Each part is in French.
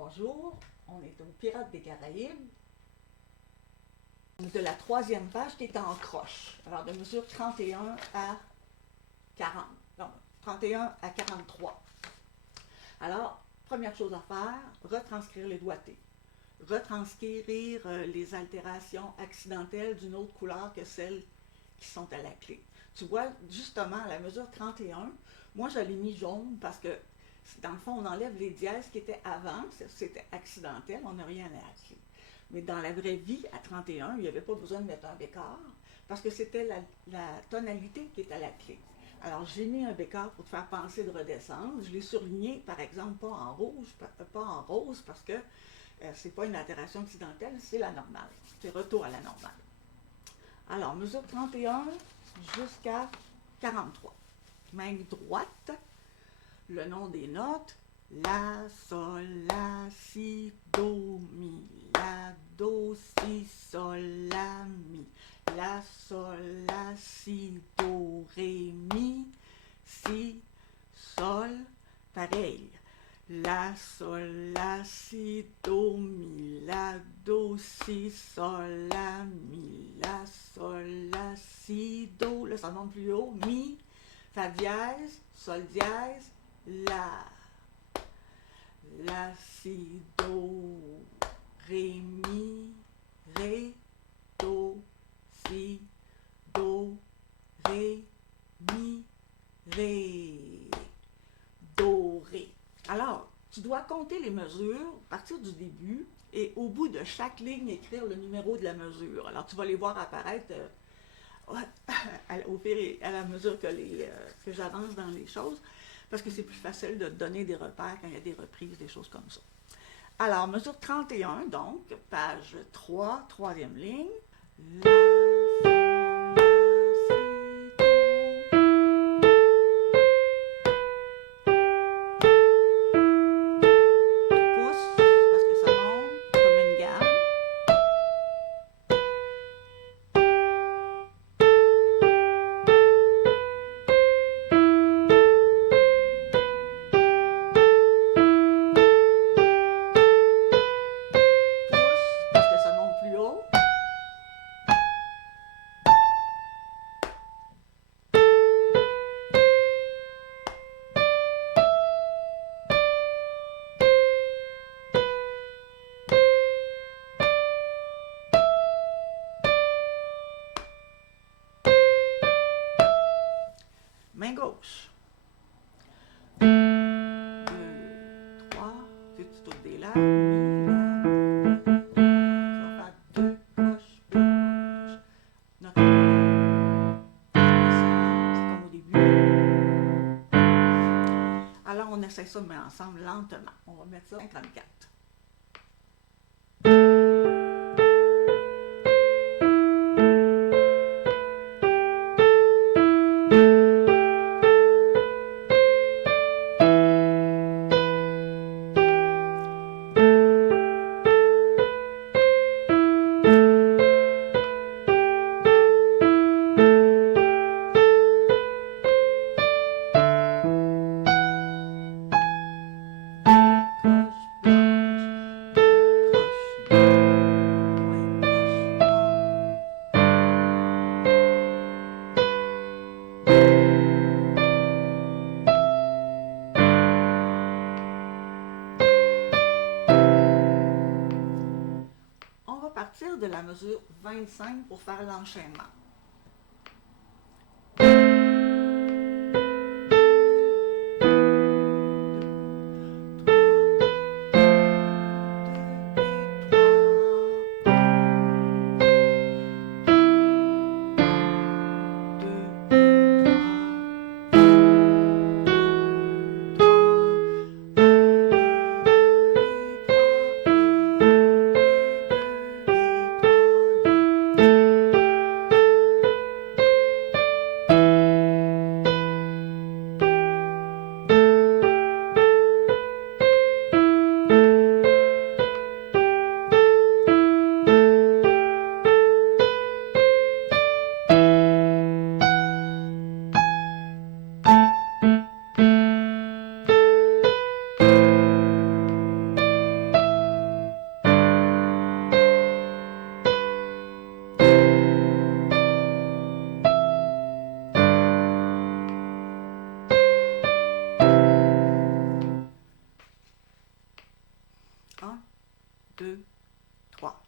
Bonjour, on est aux Pirates des Caraïbes. De la troisième page qui est en croche. Alors de mesure 31 à 40. Non, 31 à 43. Alors, première chose à faire, retranscrire les doigtés. Retranscrire les altérations accidentelles d'une autre couleur que celles qui sont à la clé. Tu vois, justement, à la mesure 31, moi je l'ai mis jaune parce que dans le fond, on enlève les dièses qui étaient avant, c'était accidentel, on n'a rien à la clé. Mais dans la vraie vie, à 31, il n'y avait pas besoin de mettre un bécard parce que c'était la tonalité qui est à la clé. Alors, j'ai mis un bécard pour te faire penser de redescendre. Je l'ai surligné, par exemple, pas en rouge, pas en rose, parce que c'est pas une altération accidentelle, c'est la normale. C'est retour à la normale. Alors, mesure 31 jusqu'à 43. Main droite, le nom des notes, la, sol, la, si, do, mi, la, do, si, sol, la, mi, la, sol, la, si, do, ré, mi, si, sol, pareil. La, sol, la, si, do, mi, la, do, si, sol, la, mi, la, sol, la, si, do. Là, ça monte plus haut. Mi, fa dièse, sol dièse, la, si, do, ré, mi, ré, do, si, do, ré, mi, ré, do, ré. Alors, tu dois compter les mesures à partir du début et au bout de chaque ligne, écrire le numéro de la mesure. Alors, tu vas les voir apparaître au fur et à la mesure que j'avance dans les choses, parce que c'est plus facile de donner des repères quand il y a des reprises, des choses comme ça. Alors, mesure 31, donc, page 3, troisième ligne. La, main gauche. 2, 3, tu tournes des la, mi, la, ça va faire 2 croches blanches. Notre c'est comme au début. Alors on essaie ça, mais ensemble lentement. On va mettre ça 54. Partir de la mesure 25 pour faire l'enchaînement. 1, 2, 3.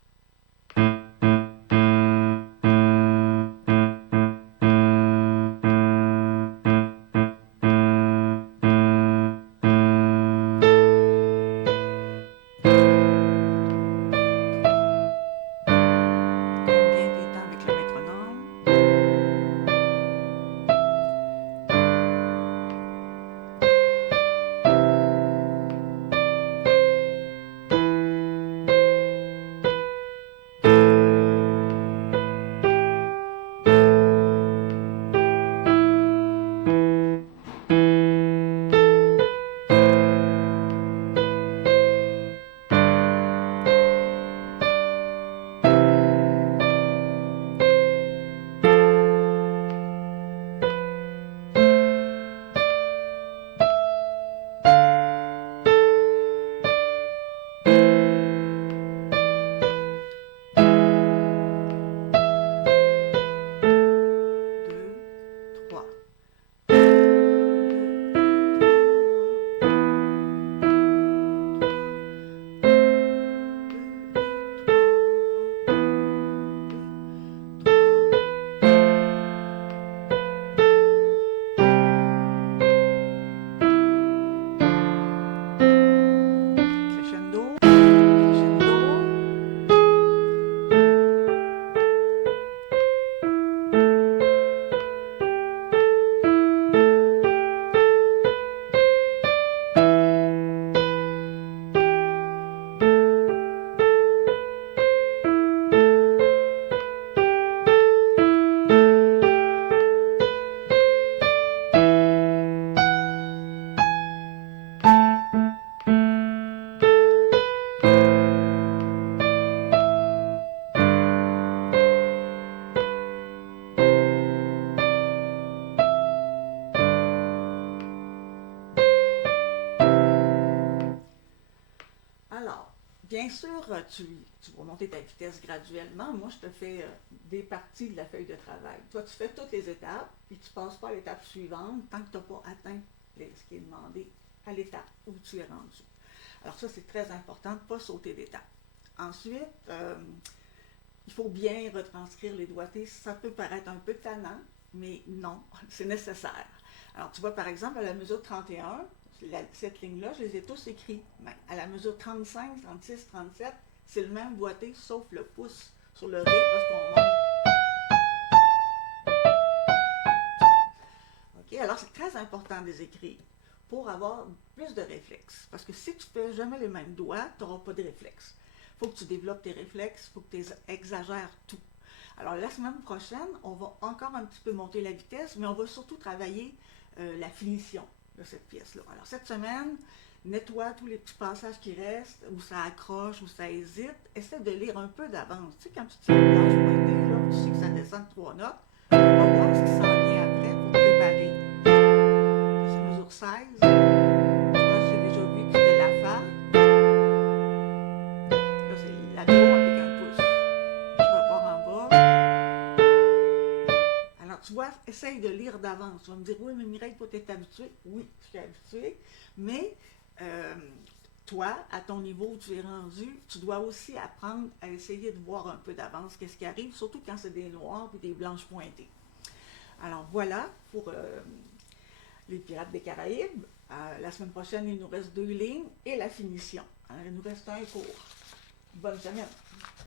Alors, bien sûr, tu vas monter ta vitesse graduellement. Moi, je te fais des parties de la feuille de travail. Toi, tu fais toutes les étapes, puis tu ne passes pas à l'étape suivante tant que tu n'as pas atteint ce qui est demandé à l'étape où tu es rendu. Alors ça, c'est très important de ne pas sauter d'étape. Ensuite, il faut bien retranscrire les doigtés. Ça peut paraître un peu tannant, mais non, c'est nécessaire. Alors, tu vois, par exemple, à la mesure 31, cette ligne-là, je les ai tous écrits. Mais à la mesure 35, 36, 37, c'est le même boîtier, sauf le pouce sur le Ré, parce qu'on monte. OK? Alors, c'est très important de les écrire pour avoir plus de réflexes. Parce que si tu ne fais jamais les mêmes doigts, tu n'auras pas de réflexes. Il faut que tu développes tes réflexes, il faut que tu exagères tout. Alors, la semaine prochaine, on va encore un petit peu monter la vitesse, mais on va surtout travailler la finition de cette pièce-là. Alors, cette semaine, nettoie tous les petits passages qui restent, où ça accroche, où ça hésite. Essaie de lire un peu d'avance. Tu sais, quand tu tiens une planche pointée, là, tu sais que ça descend de 3 notes, on va voir ce qui s'en vient après pour préparer. C'est mesure 16. Moi, j'ai déjà vu que c'était la Fa. Là, c'est la Do avec un pouce. Je vais voir en bas. Alors, tu vois, essaye de lire d'avance. Tu vas me dire, oui, mais Mireille, toi, tu es habituée. Oui, je suis habituée. Mais toi, à ton niveau où tu es rendu, tu dois aussi apprendre à essayer de voir un peu d'avance qu'est-ce qui arrive, surtout quand c'est des noirs et des blanches pointées. Alors, voilà pour les Pirates des Caraïbes. La semaine prochaine, il nous reste 2 lignes et la finition. Alors, il nous reste un cours. Bonne semaine.